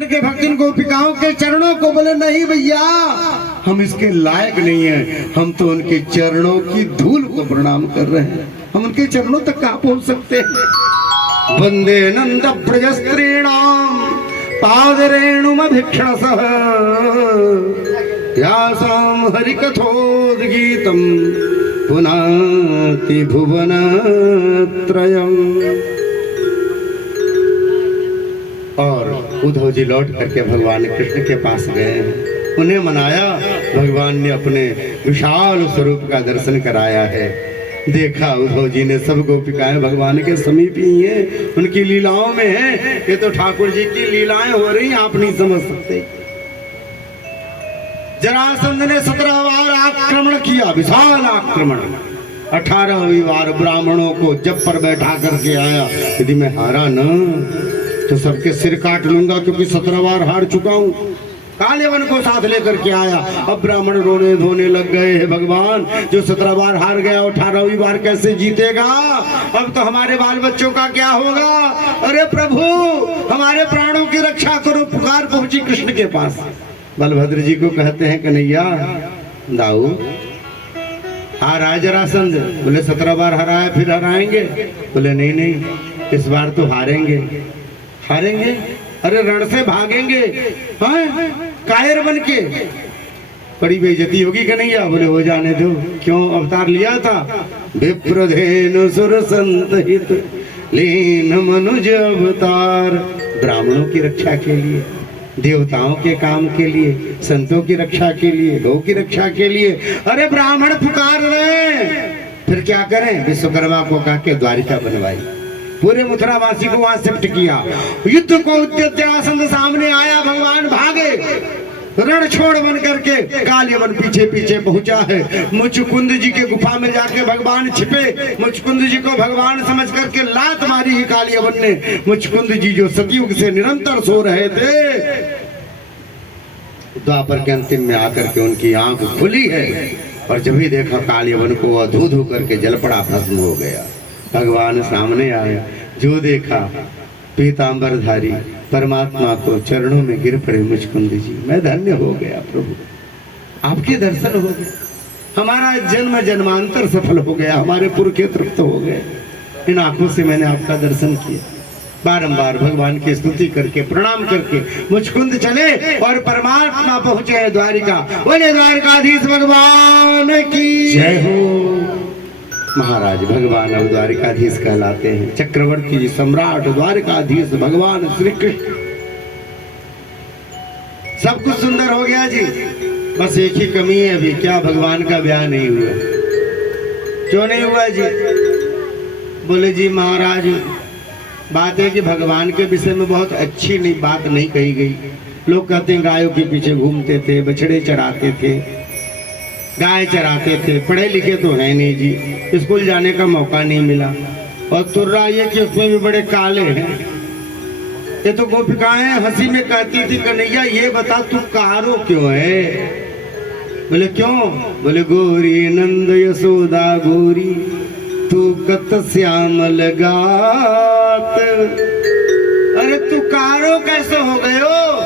के भक्तिन गोपिकाओं के चरणों को बोले नहीं भैया, हम इसके लायक नहीं हैं, हम तो उनके चरणों की धूल को प्रणाम कर रहे हैं, हम उनके चरणों तक कहाँ पहुंच सकते हैं। वंदे नंद प्रजस्त्रीणाम पादरेणुमभिक्षणसः यासाम हरिकथोद्गीतम पुनाति भुवनत्रयम्। और उद्धव जी लौट करके भगवान कृष्ण के पास गए, उन्हें मनाया। भगवान ने अपने विशाल स्वरूप का दर्शन कराया है। देखा उद्धव जी ने सब गोपिकाएं भगवान के समीप ही हैं, उनकी लीलाओं में हैं। ये तो ठाकुर जी की लीलाएं हो रही, आप नहीं समझ सकते। जरासंध ने 17 बार आक्रमण किया, विशाल आक्रमण। 18वीं बार ब्राह्मणों को जब पर बैठा करके आया, यदि मैं हारा न तो सबके सिर काट लूंगा, क्योंकि 17 बार हार चुका हूं। कालेवन को साथ लेकर के आया। अब ब्राह्मण रोने धोने लग गए हैं, भगवान जो 17 बार हार गया 18वीं बार कैसे जीतेगा, अब तो हमारे बाल बच्चों का क्या होगा। अरे प्रभु हमारे प्राणों की रक्षा करो। पुकार पहुंची कृष्ण के पास। बलभद्र जी को कहते हैं कन्हैया दाऊ हारा जरासंध। बोले 17 बार हराया, फिर हराएंगे। बोले नहीं नहीं, इस बार तो हारेंगे। हारेंगे? अरे रण से भागेंगे, कायर बन के। बड़ी बेइज्जती होगी कन्हैया। बोले हो जाने दो। क्यों अवतार लिया था? विप्रधेनु सुर संत हित लीन मनुज अवतार। ब्राह्मणों की रक्षा के लिए, देवताओं के काम के लिए, संतों की रक्षा के लिए, गौ की रक्षा के लिए। अरे ब्राह्मण पुकार रहे, फिर क्या करें? विश्वकर्मा को कहा के द्वारिका बनवाई, पूरे मथुरावासी को वहां शिफ्ट किया। युद्ध को जरासंध सामने आया, भगवान भागे, रण छोड़ बन करके कालियवन पीछे पीछे पहुंचा है। मुचकुंद जी के गुफा में जाके भगवान छिपे। मुचकुंद जी को भगवान समझ करके लात मारी ही कालियवन ने। मुचकुंद जी जो सतयुग से निरंतर सो रहे थे, द्वापर के अंतिम में आकर के उनकी आंख खुली है, और जब ही देखा कालियवन को धू धू करके जल पड़ा, भस्म हो गया। भगवान सामने आए, जो देखा पीतांबरधारी परमात्मा को चरणों में गिर पड़े। मुचकुंद जी मैं धन्य हो गया प्रभु, आपके दर्शन हो गए, हमारा जन्म जन्मांतर सफल हो गया, हमारे पुरखे तृप्त हो गए। इन आंखों से मैंने आपका दर्शन किया। बारंबार भगवान की स्तुति करके प्रणाम करके मुचकुंद चले और परमात्मा पहुंचे हैं द्वारिका। बोले द्वारकाधीश भगवान की जय हो। महाराज भगवान अब द्वारिकाधीश कहलाते हैं, चक्रवर्ती जी, सम्राट, द्वारिकाधीश भगवान श्री कृष्ण। सब कुछ सुंदर हो गया जी, बस एक ही कमी है अभी, क्या भगवान का ब्याह नहीं हुआ। क्यों नहीं हुआ जी? बोले जी महाराज बात है कि भगवान के विषय में बहुत अच्छी नहीं बात नहीं कही गई। लोग कहते हैं गायों के पीछे घूमते थे, बछड़े चराते थे, गाय चराते थे, पढ़े लिखे तो है नहीं जी, स्कूल जाने का मौका नहीं मिला। और तुर्रा ये कि उसमें भी बड़े काले हैं। ये तो गोपिकाएं हंसी में कहती थी कन्हैया ये बता तू कारो क्यों है? बोले क्यों? बोले गोरी नंद यशोदा गोरी तू कत श्यामल गात। अरे तू कारो कैसे हो गए हो?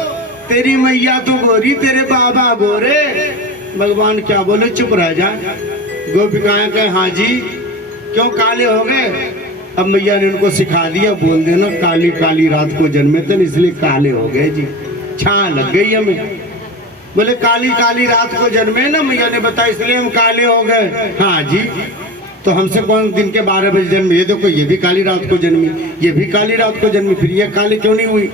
तेरी मैया तो गोरी, तेरे बाबा गोरे। भगवान क्या बोले? चुप रह जा। गोपिकाएं कहे हाँ जी, क्यों काले हो गए? अब मैया ने उनको सिखा दिया, बोल देना काली काली रात को जन्मे थे इसलिए काले हो गए जी, छां लग गई हमें। बोले काली काली रात को जन्मे ना, मैया ने बताया इसलिए हम काले हो गए। हाँ जी, तो हमसे कौन दिन के 12 बजे जन्मे? ये देखो ये भी काली रात को जन्मी, ये भी काली रात को जन्मी, फिर ये काली क्यों नहीं हुई?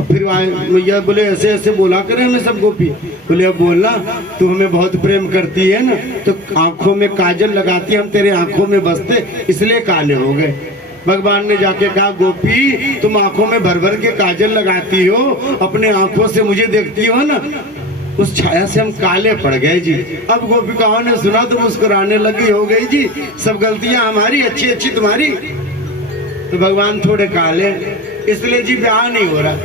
फिर मैया बोले ऐसे ऐसे बोला करें हमें सब गोपी। बोले अब बोलना, तू हमें बहुत प्रेम करती है ना, तो आंखों में काजल लगाती, हम तेरे आंखों में बसते इसलिए काले हो गए। भगवान ने जाके कहा गोपी तुम आंखों में भर भर के काजल लगाती हो, अपने आंखों से मुझे देखती हो ना, उस छाया से हम काले पड़ गए जी। अब गोपिकाओं ने सुना तो मुस्कुराने लगी, हो गई जी सब गलतियां हमारी, अच्छी अच्छी तुम्हारी। तो भगवान थोड़े काले इसलिए जी ब्याह नहीं हो रहा।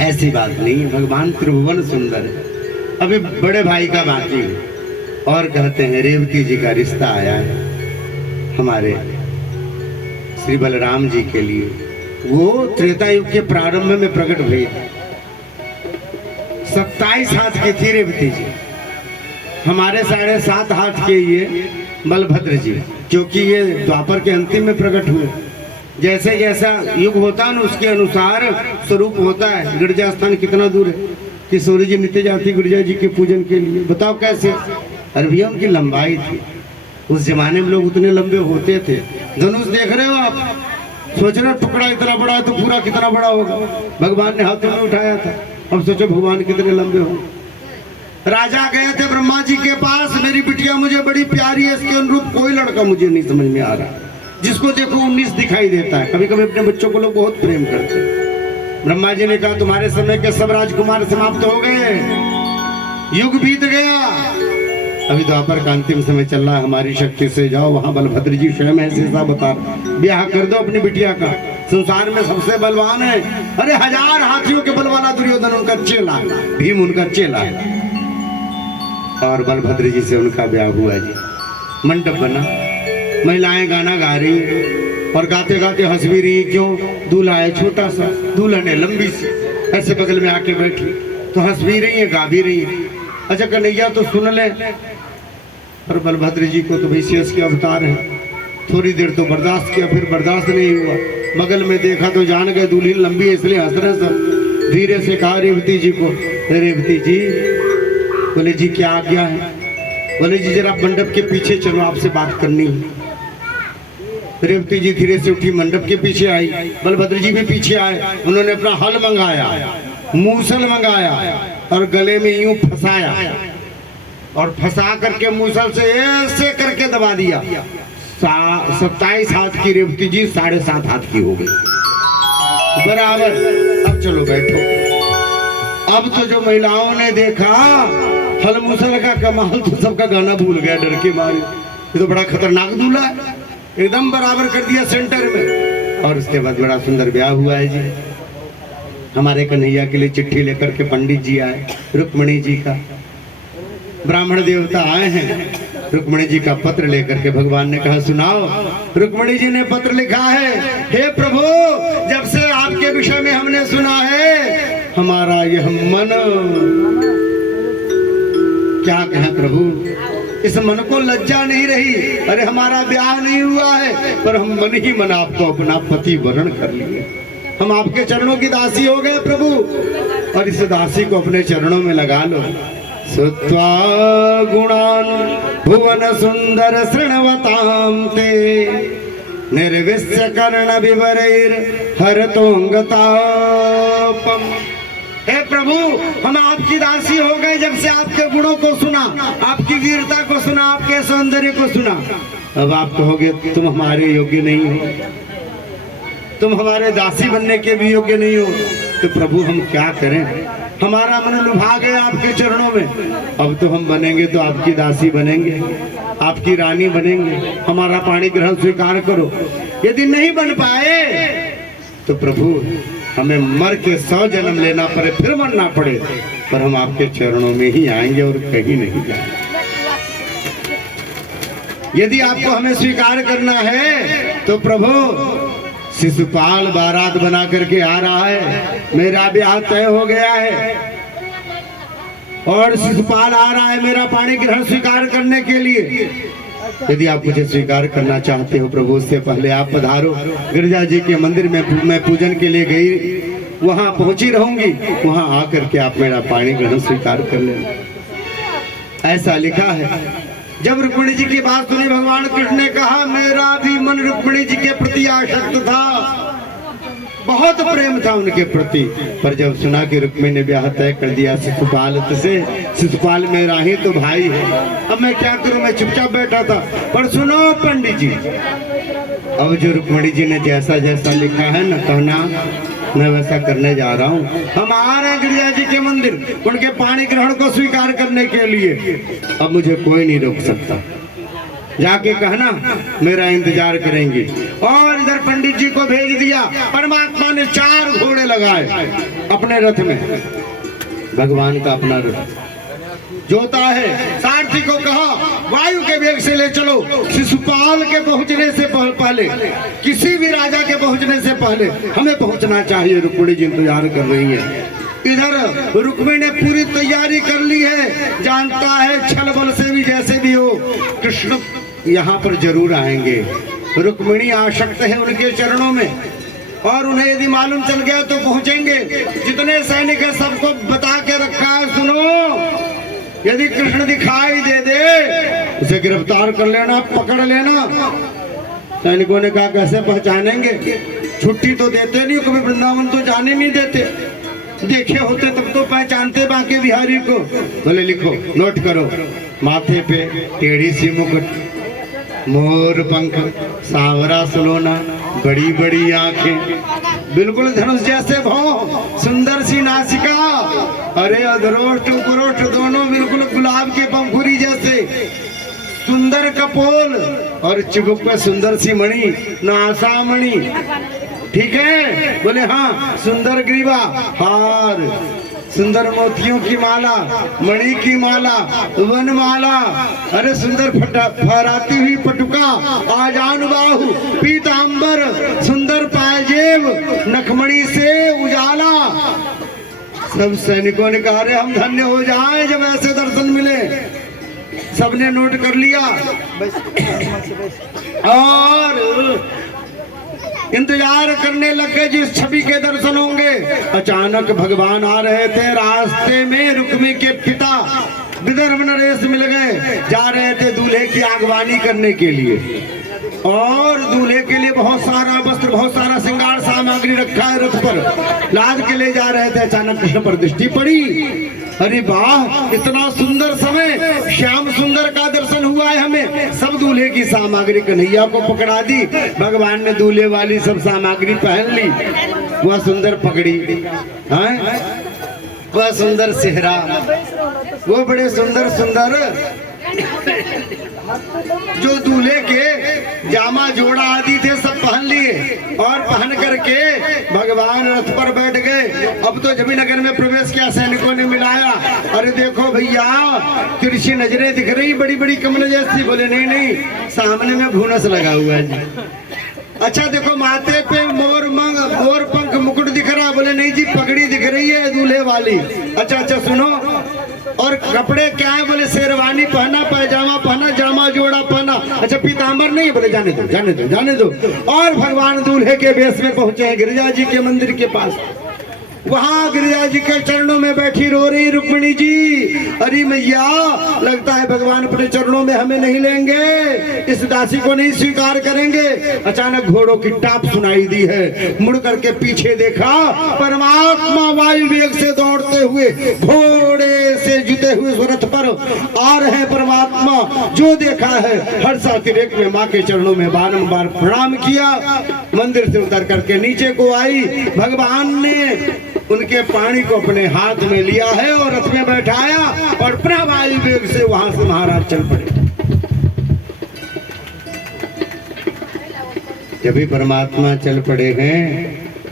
ऐसी बात नहीं, भगवान त्रिभुवन सुंदर है। अभी बड़े भाई का बाकी और कहते हैं रेवती जी का रिश्ता आया है हमारे श्री बलराम जी के लिए। वो त्रेता युग के प्रारंभ में प्रकट हुई। 27 हाथ की थी रेवती जी, हमारे 7.5 हाथ के ये बलभद्र जी, क्योंकि ये द्वापर के अंतिम में प्रकट हुए। जैसे जैसा युग होता है ना उसके अनुसार स्वरूप होता है। गिरजा स्थान कितना दूर है कि सूर्य जी नित्य जाती गिरजा जी के पूजन के लिए, बताओ कैसे। अरे भैया उनकी लंबाई थी, उस जमाने में लोग उतने लंबे होते थे। धनुष देख रहे हो आप, सोच रहे हो टुकड़ा इतना बड़ा है तो पूरा कितना बड़ा होगा। भगवान ने हाथों में उठाया था, अब सोचो भगवान कितने लंबे होंगे। राजा गए थे ब्रह्मा जी के पास, मेरी बिटिया मुझे बड़ी प्यारी है, इसके अनुरूप कोई लड़का मुझे नहीं समझ में आ रहा। जिसको देखो 19 दिखाई देता है। कभी कभी अपने बच्चों को लोग बहुत प्रेम करते हैं। ब्रह्मा जी ने कहा तुम्हारे समय के सब राजकुमार समाप्त हो गए, युग बीत गया, अभी द्वापर का अंतिम समय चल रहा है। हमारी शक्ति से जाओ वहां बलभद्र जी स्वयं ऐसे ऐसा बता, ब्याह कर दो अपनी बिटिया का, संसार में सबसे बलवान है। अरे 1000 हाथियों के बल वाला दुर्योधन उनका चेला, भीम उनका चेला है। और बलभद्र जी से उनका ब्याह हुआ जी। मंडप बना, महिलाएं गाना गा रही और गाते गाते हंस भी रही। क्यों? दूल्हा है छोटा सा, दुल्हन है लंबी सी, ऐसे बगल में आके बैठी तो हंस भी रही है गा भी रही है। अच्छा कन्हैया तो सुन ले, पर बलभद्र जी को तो भाई शेष के अवतार है। थोड़ी देर तो बर्दाश्त किया, फिर बर्दाश्त नहीं हुआ, बगल में देखा तो जान गए दुल्हन लंबी है, इसलिए हंस रहे सब। धीरे से कहा रेवती जी को, रेवती जी। बोले जी क्या आज्ञा है? बोले जी जरा मंडप के पीछे चलो, आपसे बात करनी है। रेवती जी धीरे से उठी, मंडप के पीछे आई। बलभद्र जी भी पीछे आए। उन्होंने अपना हल मंगाया, मूसल मंगाया और गले में यूं फंसाया और फंसा करके मूसल से ऐसे करके दबा दिया। 27 हाथ की रेवती जी 7.5 हाथ की हो गई बराबर। अब चलो बैठो। अब तो जो महिलाओं ने देखा हल मूसल का कमाल, तो सबका गाना भूल गया डर के मारे। ये तो बड़ा खतरनाक दूल्हा है, एकदम बराबर कर दिया सेंटर में। और उसके बाद बड़ा सुंदर ब्याह हुआ है जी। हमारे कन्हैया के लिए चिट्ठी लेकर के पंडित जी आए, रुक्मणी जी का, ब्राह्मण देवता आए हैं। रुक्मणी जी का पत्र लेकर के भगवान ने कहा सुनाओ। रुक्मणी जी ने पत्र लिखा है, हे प्रभु जब से आपके विषय में हमने सुना है, हमारा यह मन, क्या कहें प्रभु, इस मन को लज्जा नहीं रही। अरे हमारा ब्याह नहीं हुआ है, पर हम मन ही मन आपको अपना पति वरण कर लिए। हम आपके चरणों की दासी हो गए प्रभु, और इस दासी को अपने चरणों में लगा लो। सुत्वा गुणान भुवन सुंदर शृण्वतां ते, निर्विश्य कर्ण विवरैर हरतोंगतापम। हे प्रभु हम आपकी दासी हो गए जब से आपके गुणों को सुना, आपकी वीरता को सुना, आपके सौंदर्य को सुना। अब आप कहोगे तुम हमारे योग्य नहीं हो, तुम हमारे दासी बनने के भी योग्य नहीं हो। तो प्रभु हम क्या करें, हमारा मन लुभा गया आपके चरणों में। अब तो हम बनेंगे तो आपकी दासी बनेंगे, आपकी रानी बनेंगे। हमारा पाणी ग्रहण स्वीकार करो। यदि नहीं बन पाए तो प्रभु हमें मर के 100 जन्म लेना पड़े, फिर मरना पड़े, पर हम आपके चरणों में ही आएंगे और कहीं नहीं जाएंगे। यदि आपको हमें स्वीकार करना है तो प्रभु शिशुपाल बारात बना करके आ रहा है, मेरा ब्याह तय हो गया है और शिशुपाल आ रहा है मेरा पाणी ग्रहण स्वीकार करने के लिए। यदि आप मुझे स्वीकार करना चाहते हो प्रभु, उससे पहले आप पधारो। गिरजा जी के मंदिर में मैं पूजन के लिए गई, वहां पहुंची रहूंगी, वहां आकर के आप मेरा पाणी ग्रहण स्वीकार कर लेना। ऐसा लिखा है। जब रुक्मिणी जी की बात सुनी भगवान कृष्ण ने कहा, मेरा भी मन रुक्मिणी जी के प्रति आसक्त था, बहुत प्रेम था उनके प्रति, पर जब सुना कि रुक्मिणी ने ब्याह तय कर दिया शिशुपाल से, शिशुपाल मेरा ही तो भाई है, अब मैं क्या करूं, मैं चुपचाप बैठा था। पर सुनो पंडित जी, अब जो रुक्मिणी जी ने जैसा जैसा लिखा है ना कहना, मैं वैसा करने जा रहा हूँ। हम आ रहे हैं गिरिजा जी के मंदिर उनके पाणी ग्रहण को स्वीकार करने के लिए। अब मुझे कोई नहीं रोक सकता, जाके कहना मेरा इंतजार करेंगे। और इधर पंडित जी को भेज दिया। परमात्मा ने 4 घोड़े लगाए अपने रथ में, भगवान का अपना रथ जोता है। सारथी को कहा वायु के वेग से ले चलो। शिशुपाल के पहुंचने से पहले, किसी भी राजा के पहुंचने से पहले हमें पहुंचना चाहिए। रुक्मिणी जी इंतजार कर रही है। इधर रुक्मिणी ने पूरी तैयारी कर ली है, जानता है छल बल से भी जैसे भी हो कृष्ण यहाँ पर जरूर आएंगे। रुक्मिणी आसक्त है उनके चरणों में, और उन्हें यदि मालूम चल गया तो पहुंचेंगे। जितने सैनिक है सबको बता के रखा है, सुनो, यदि कृष्ण दिखाई दे दे उसे गिरफ्तार कर लेना, पकड़ लेना। सैनिकों ने कहा कैसे पहचानेंगे, छुट्टी तो देते नहीं, कभी वृंदावन तो जाने नहीं देते, देखे होते तब तो पहचानते बाकी बिहारी को। बोले लिखो, नोट करो, माथे पे टेढ़ी सी मुकुट, मोर पंख, सांवरा सलोना, बड़ी बड़ी आंखें, बिल्कुल धनुष जैसे भौं, सुंदर सी नासिका, अरे अधरोष्ट उपरोष्ट दोनों बिल्कुल गुलाब की पंखुरी जैसे, सुंदर कपोल और चिबुक पे सुंदर सी मणि, नासा मणि, ठीक है? बोले हाँ, सुंदर ग्रीवा, हार, सुंदर मोतियों की माला, मणि की माला, वनमाला, अरे सुंदर फहराती हुई पटुका, आजान बाहु, पीतांबर, सुंदर पायजेब, नखमणि से उजाला। सब सैनिकों ने कहा अरे हम धन्य हो जाएं जब ऐसे दर्शन मिले। सबने नोट कर लिया और इंतजार करने लगे जिस छवि के दर्शन होंगे। अचानक भगवान आ रहे थे, रास्ते में रुक्मी के पिता विदर्भ नरेश मिल गए, जा रहे थे दूल्हे की आगवानी करने के लिए, और दूल्हे के लिए बहुत सारा वस्त्र, बहुत सारा श्रृंगार सामग्री रखा है रथ पर, लाद के ले जा रहे थे। अचानक कृष्ण पर दृष्टि पड़ी, अरे वाह, इतना सुंदर समय, श्याम सुंदर का दर्शन हुआ है हमें। सब दूल्हे की सामग्री कन्हैया को पकड़ा दी। भगवान ने दूल्हे वाली सब सामग्री पहन ली, वह सुंदर पगड़ी, वह सुंदर सेहरा, वो बड़े सुंदर सुंदर जो दूल्हे के जामा जोड़ा आदि थे सब पहन लिए, और पहन करके भगवान रथ पर बैठ गए। अब तो जबी नगर में प्रवेश किया, सैनिकों ने मिलाया, अरे देखो भैया तिरछी नजरें दिख रही, बड़ी बड़ी कमल जैसी। बोले नहीं नहीं, सामने में भूनस लगा हुआ है जी। अच्छा देखो माथे पे मोर पंख मुकुट दिख रहा। बोले नहीं जी, पगड़ी दिख रही है दूल्हे वाली। अच्छा अच्छा सुनो, और कपड़े क्या है? बोले शेरवानी पहना, पैजामा पहना, जामा जोड़ा पहना। अच्छा पीतांबर नहीं? बोले जाने दो जाने दो जाने दो। और भगवान दूल्हे के वेश में पहुंचे हैं गिरिजा जी के मंदिर के पास। वहां गिरिजा जी के चरणों में बैठी रो रही रुक्मिणी जी, अरे मैया लगता है भगवान अपने चरणों में हमें नहीं लेंगे, इस दासी को नहीं स्वीकार करेंगे। अचानक घोड़ों की टाप सुनाई दी है, मुड़ करके पीछे देखा, परमात्मा वायु वेग से दौड़ते हुए घोड़े से जुते हुए रथ पर आ रहे परमात्मा। जो देखा है हर्षातिरेक में माँ के चरणों में बारंबार प्रणाम किया, मंदिर से उतर करके नीचे को आई। भगवान ने उनके पानी को अपने हाथ में लिया है और रथ में बैठाया, और पुनः वायु वेग से वहां से महाराज चल पड़े। जब भी परमात्मा चल पड़े हैं,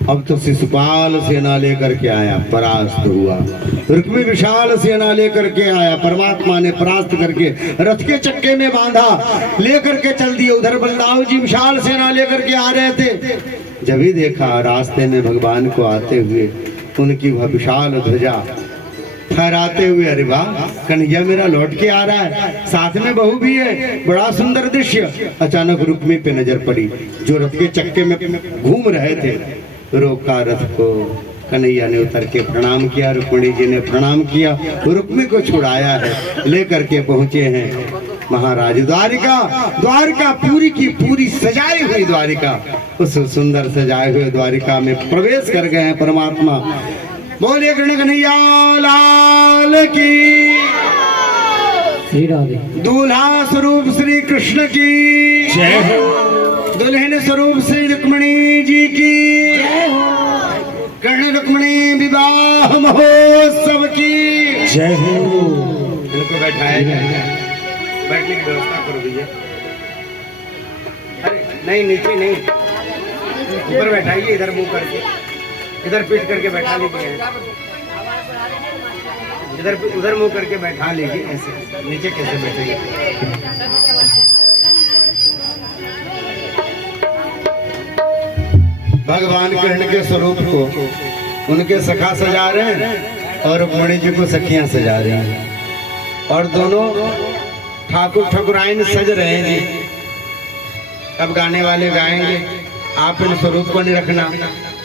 अब तो शिशुपाल सेना लेकर के आया, परास्त हुआ। रुक्मी विशाल सेना लेकर के आया, परमात्मा ने परास्त करके रथ के चक्के में बांधा, लेकर के चल दिए। उधर बलदाव जी विशाल सेना लेकर के आ रहे थे। जब ही देखा रास्ते में भगवान को आते हुए, उनकी वह विशाल ध्वजा फहराते हुए, अरे वाह कन्हैया मेरा लौट के आ रहा है, साथ में बहू भी है, बड़ा सुंदर दृश्य। अचानक रुक्मी पे नजर पड़ी, जो रथ के चक्के में घूम रहे थे। रोका रथ को, कन्हैया ने उतर के प्रणाम किया, रुक्मिणी जी ने प्रणाम किया, रुक्मी को छुड़ाया है, लेकर के पहुंचे हैं महाराज द्वारिका। द्वारिका पूरी की पूरी सजाई हुई द्वारिका, उस सुंदर सजाए हुए द्वारिका में प्रवेश कर गए हैं परमात्मा। बोलिए कृष्ण कन्हैया लाल की, दूल्हा स्वरूप श्री कृष्ण की जय हो, दुल्हन स्वरूप श्री रुक्मिणी जी की जय हो, कृष्ण रुक्मिणी विवाह महोत्सव की जय हो। इनको बैठाया जाए, बैठने की व्यवस्था करो भैया। अरे नहीं नीचे नहीं, ऊपर बैठाइए, इधर मुंह करके, इधर पीट करके बैठा लीजिए। इधर उधर मुंह करके बैठा लीजिए, ऐसे नीचे कैसे बैठेंगे। भगवान कृष्ण के स्वरूप को उनके सखा सजा रहे हैं और रुक्मिणी जी को सखियां सजा रही हैं और दोनों ठाकुर ठाकुराइन सज रहे हैं जी। अब गाने वाले गाएंगे, आप इन स्वरूप को नहीं रखना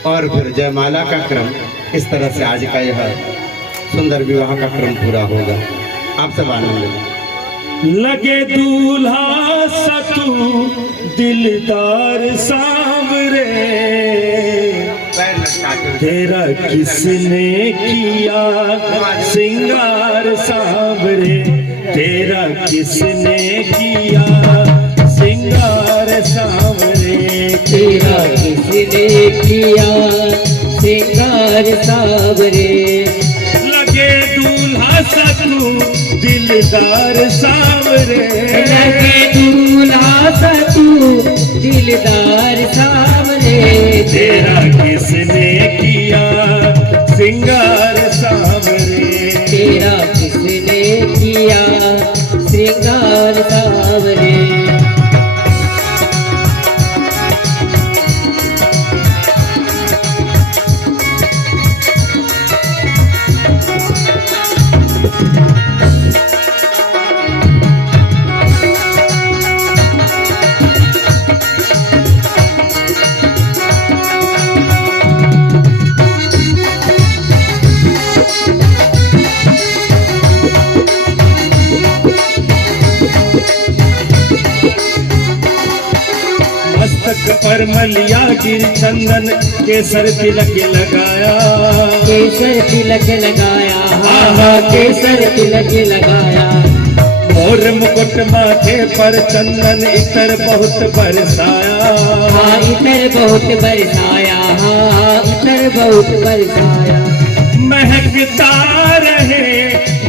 और फिर जयमाला का क्रम इस तरह से आज का यह सुंदर विवाह का क्रम पूरा होगा। आप सब आनंद लें। लगे दूल्हा सतू दिलदार सांवरे, तेरा किसने किया सिंगार सांवरे, तेरा किसने किया सिंगार सांवरे, तेरा किसने किया सिंगार सांवरे। लगे दूल्हा सतू दिलदार सांवरे, लगे दूल्हा सतू दिलदार सांवरे, तेरा किसने किया सिंगार सांवरे, तेरा किसने किया सिंगार सांवरे। मस्तक पर मलिया गिर चंदन केसर तिलक लगाया, केसर तिलक लगाया, हाँ हाँ केसर तिलक लगाया। मोर मुकुट माथे पर चंदन इतर बहुत बरसाया, हाँ इतर बहुत बरसाया, हाँ इतर बहुत बरसाया। महकता रहे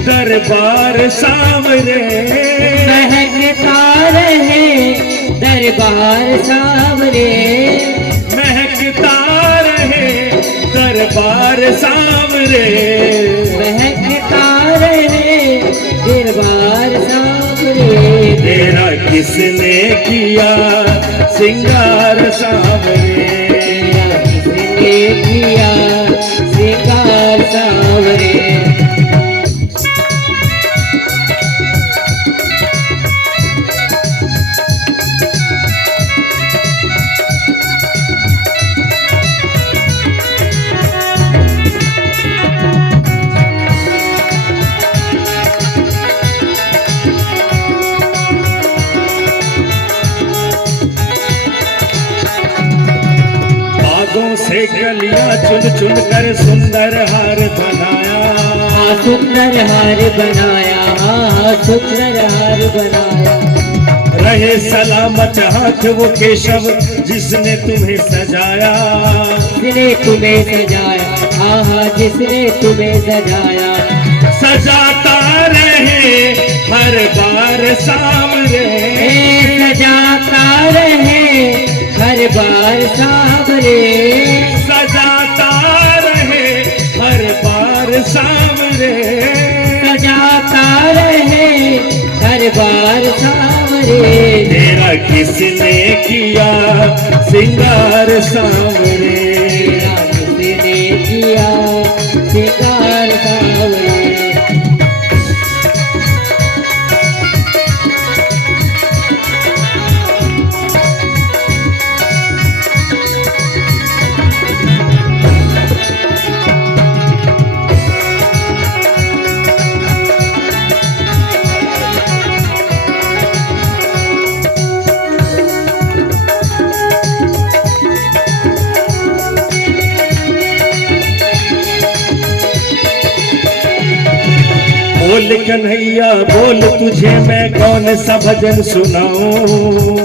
दरबार सांवरे, महकता रहे दरबार सांवरे, महकता रहे दरबार सांवरे, महकता रहे दरबार सांवरे। तेरा किसने किया सिंगार सांवरे, तेरा किसने किया सिंगार सांवरे। से गलियां चुन चुन कर सुंदर हार बनाया, हाँ सुंदर हार बनाया, हाँ हाँ सुंदर हार बनाया। रहे सलामत हाथ वो केशव जिसने तुम्हें सजाया, जिसने तुम्हें सजाया, हाँ हाँ जिसने तुम्हें सजाया। सजाता रहे हर बार सांवरे, सजाता रहे हर बार सांवरे, सजाता रहे हर बार सांवरे, सजाता रहे हर बार सांवरे। तेरा किसने किया सिंगार सांवरे, तेरा किसने किया सिंगार सांवरे। बोल कन्हैया बोल तुझे मैं कौन सा भजन सुनाऊं,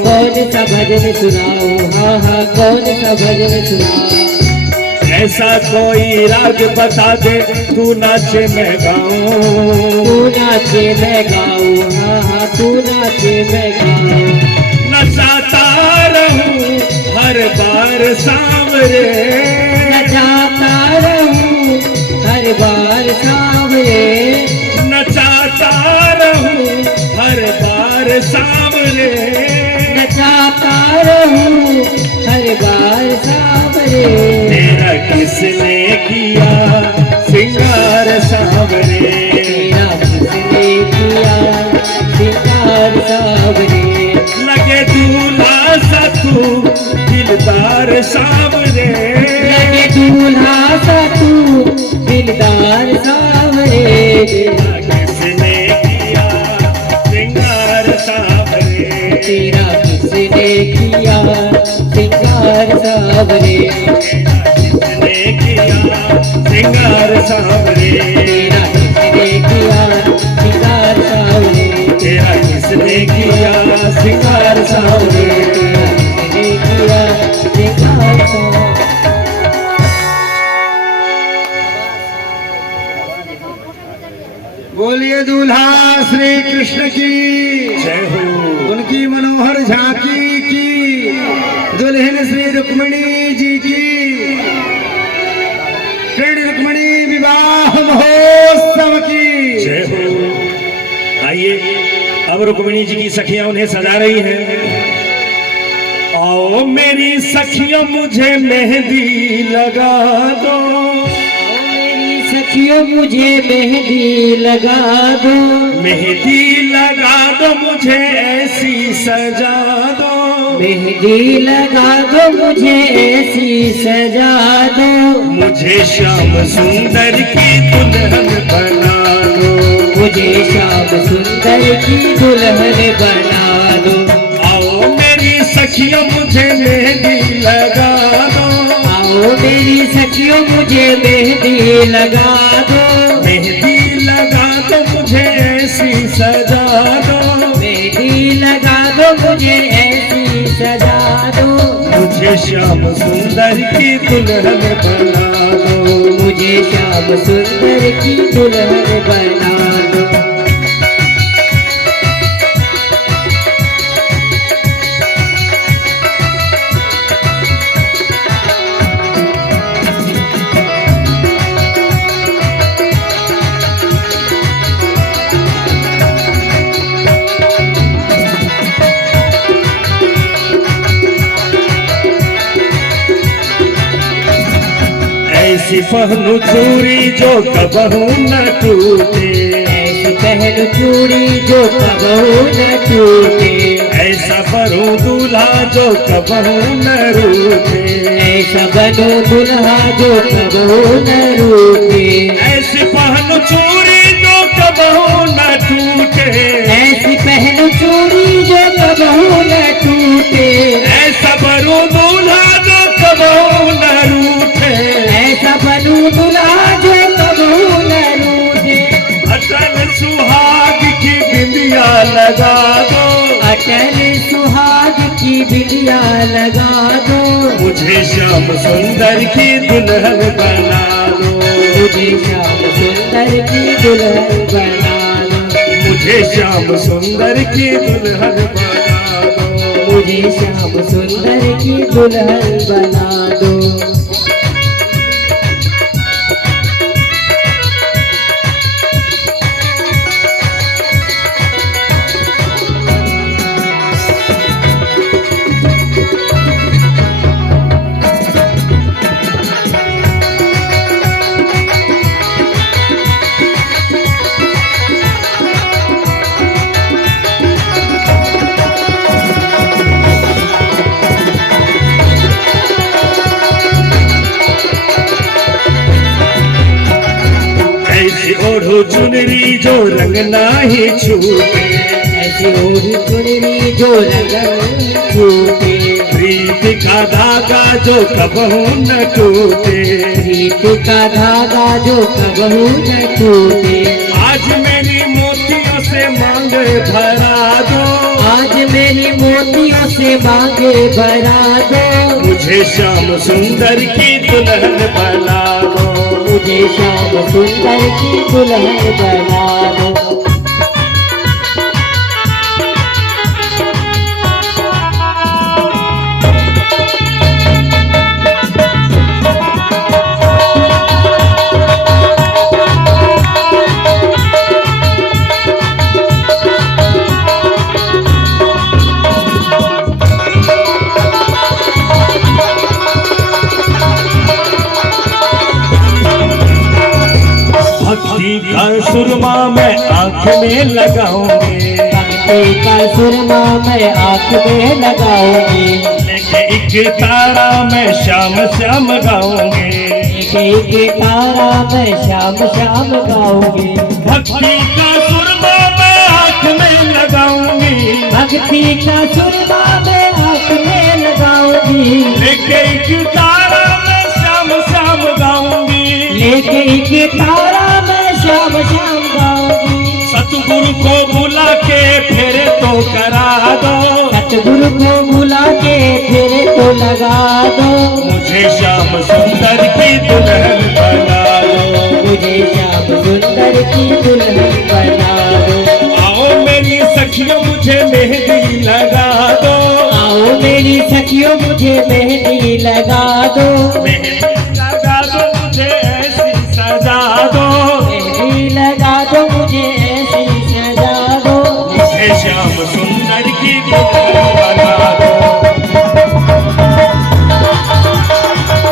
कौन सा भजन सुनाऊं, हाँ हाँ कौन सा भजन सुनाऊं। ऐसा कोई राग बता दे तू नाचे मैं गाऊं, तू नाचे मैं गाऊं, हाँ हाँ तू नाचे मैं गाऊं। नचाता रहूं हर बार सांवरे, नचाता रहूं हर बार किसने किया सिंगार सावरे, तेरा किसने किया सिंगार सावरे, लगे दूल्हा सा तू दिलदार सावरे, लगे दूल्हा सा तू दिलदार सावरे, किसने किया सिंगार सावरे, तेरा किसने किया सिंगार सावरे, किसने किया सिंगार सावरे, तेरा किसने किया सिंगार सावरे, तेरा किसने किया सिंगार सावरे। तेरा किसने किया सिंगार सावरे। बोलिए दूल्हा श्री कृष्ण की, जय हो। उनकी मनोहर झांकी की, दुल्हन श्री रुक्मिणी जी की, कृष्ण रुक्मिणी विवाह महोत्सव की। जय हो। आइए अब रुक्मिणी जी की सखियां उन्हें सजा रही हैं। आओ मेरी सखियों मुझे मेहंदी लगा दो, मेरी सखियों मुझे मेहंदी लगा दो, मेहंदी लगा दो मुझे ऐसी सजा दो, मेहंदी लगा दो मुझे ऐसी सजा दो, मुझे श्याम सुंदर की दुल्हन बना दो, मुझे श्याम सुंदर की दुल्हन बना दो। आओ मेरी सखियों मुझे मेहंदी लगा दो, आओ मेरी सखियों मुझे मेहंदी लगा दो, मेहंदी लगा दो मुझे ऐसी सजा दो, मेहंदी लगा दो मुझे ऐसी सजा दो, मुझे श्याम सुंदर की दुल्हन बना दो, मुझे श्याम सुंदर की दुल्हन बना दो। ऐसी पहनू चूड़ी जो कबहू न टूटे, ऐसी पहन चूड़ी जो कबहू न टूटे, ऐसा बरू दूल्हा जो कबहू न रूठे, ऐसा बनो दुल्हा जो कबहू न रूठे, ऐसी पहनू चूड़ी जो कबहू न टूटे, ऐसी पहन चूड़ी जो कबहू न टूटे, ऐसा बरू दूल्हा जो कबहू न रूठे, ऐसा बनू दुल्हा जो कबहू न रूठे, अटल सुहाग की बिंदिया लगा दो, अटल सुहाग की बिंदिया लगा दो, मुझे श्याम सुंदर की दुल्हन बना दो, मुझे श्याम सुंदर की दुल्हन बना दो, मुझे श्याम सुंदर की दुल्हन बना दो, मुझे श्याम सुंदर की दुल्हन बना दो। ऐसी ओढ़ो चुनरी जो रंग नाही छूटे, ऐसी ओढ़ी चुनरी जो रंग छूटे, प्रीत का धागा जो कबहू न टूटे, प्रीत का धागा जो कबहू न टूटे, आज मेरी मोतियों से मांगे भरा दो, आज मेरी मोतियों से मांगे भरा दो, मुझे श्याम सुंदर की दुल्हन बना दो, मुझे श्याम सुंदर की दुल्हन बना दो। भक्ति का सुरमा मैं आंख में लगाऊंगी, भक्ति का सुरमा मैं आंख में लगाऊंगी, लेके एक तारा मैं शाम शाम गाऊंगी, एक तारा मैं शाम शाम गाऊंगी। भक्ति का सुरमा मैं आंख में लगाऊंगी, भक्ति का सुरमा मैं आंख में लगाऊंगी, लेके एक तारा मैं शाम शाम गाऊंगी, लेके एक तारा मैं शाम शाम गाऊंगी। सतगुरु को बुला के फिर तो करा दो, सतगुरु को बुला के फिर तो लगा दो, मुझे श्याम सुंदर की दुल्हन बना दो, मुझे श्याम सुंदर की दुल्हन बना दो। आओ मेरी सखियों मुझे मेहंदी लगा दो, आओ मेरी सखियों मुझे मेहंदी लगा दो, मेहंदी लगा दो मुझे ऐसी सजा दो, मेहंदी लगा दो मुझे ऐसी सजा दो, मुझे श्याम सुंदर की दुल्हन बना दो,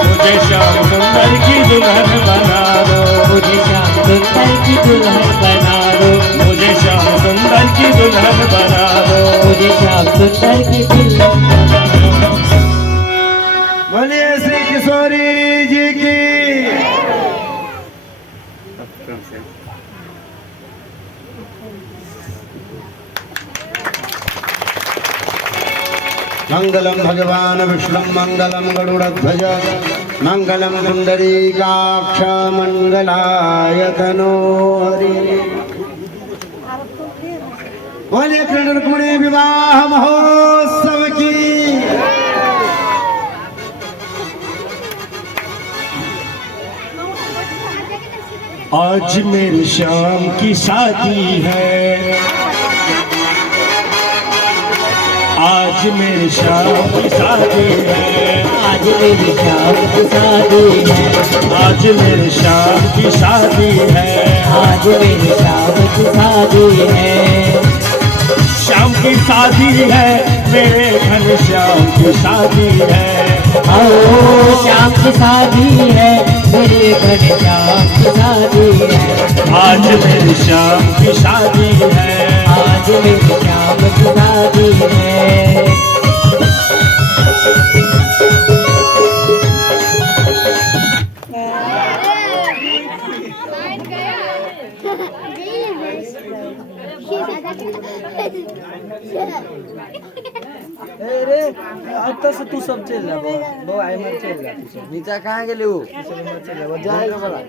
मुझे श्याम सुंदर की दुल्हन बना दो, मुझे श्याम सुंदर की दुल्हन बना दो, मुझे श्याम सुंदर की दुल्हन बना दो, मुझे श्याम सुंदर की दुल्हन बना दो। बोलिए श्री किशोरी जी की। मंगलम भगवान विष्णु मंगलम गरुड़ध्वज मंगलम पुंडरीकाक्ष मंगलाय तनो हरि। बोलिए कृष्ण रुक्मिणी विवाह महोत्सव की। आज मेरे श्याम की शादी है, आज मेरे श्याम की शादी है, आज मेरी श्याम की शादी है, आज मेरे श्याम की शादी है, आज मेरी श्याम की शादी है, श्याम की शादी है, मेरे घन श्याम की शादी है, आओ श्याम की शादी है, मेरे घर श्याम की शादी है, आज मेरे श्याम की शादी है, आज मेरी श्याम की शादी है। अरे आता से तू सब चल जा बो आई मत चल जा तू सब नीचा कहाँ गेले हो चल जा जाएगा भला